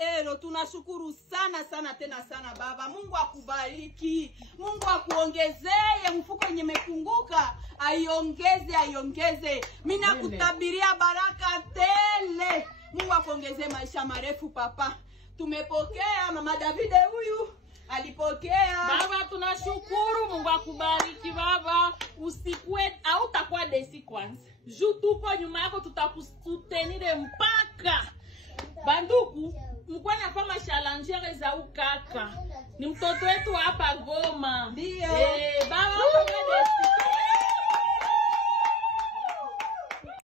maero. Tunashukuru sana sana tena sana baba. Mungu akubariki. Mungu akuongezee mfuko yenye mepunguka. Aiongeze. Mimi nakutabiria baraka tele. Mungu akuongezee maisha marefu papa. Tumepokea mama Davide huyu. Alipokea. Baba tunashukuru, Mungu akubariki baba. Usikwe au utakuwa desi kwanza. Juu tuko nyuma yako, tutakusutenire mpaka. Banduku, mkwe nafama challenger za ukaka. Ni mtoto wetu hapa Goma. Ndio. Baba utakuwa desi.